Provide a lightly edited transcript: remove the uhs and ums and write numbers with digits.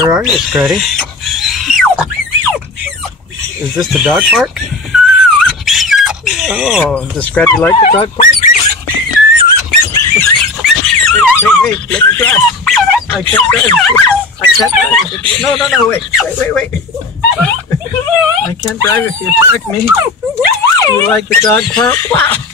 Where are you, Scruddy? Is this the dog park? Oh, does Scruddy like the dog park? Wait, let me drive. I can't drive. I can't drive. No, wait. I can't drive if you attack me. Do you like the dog park? Wow.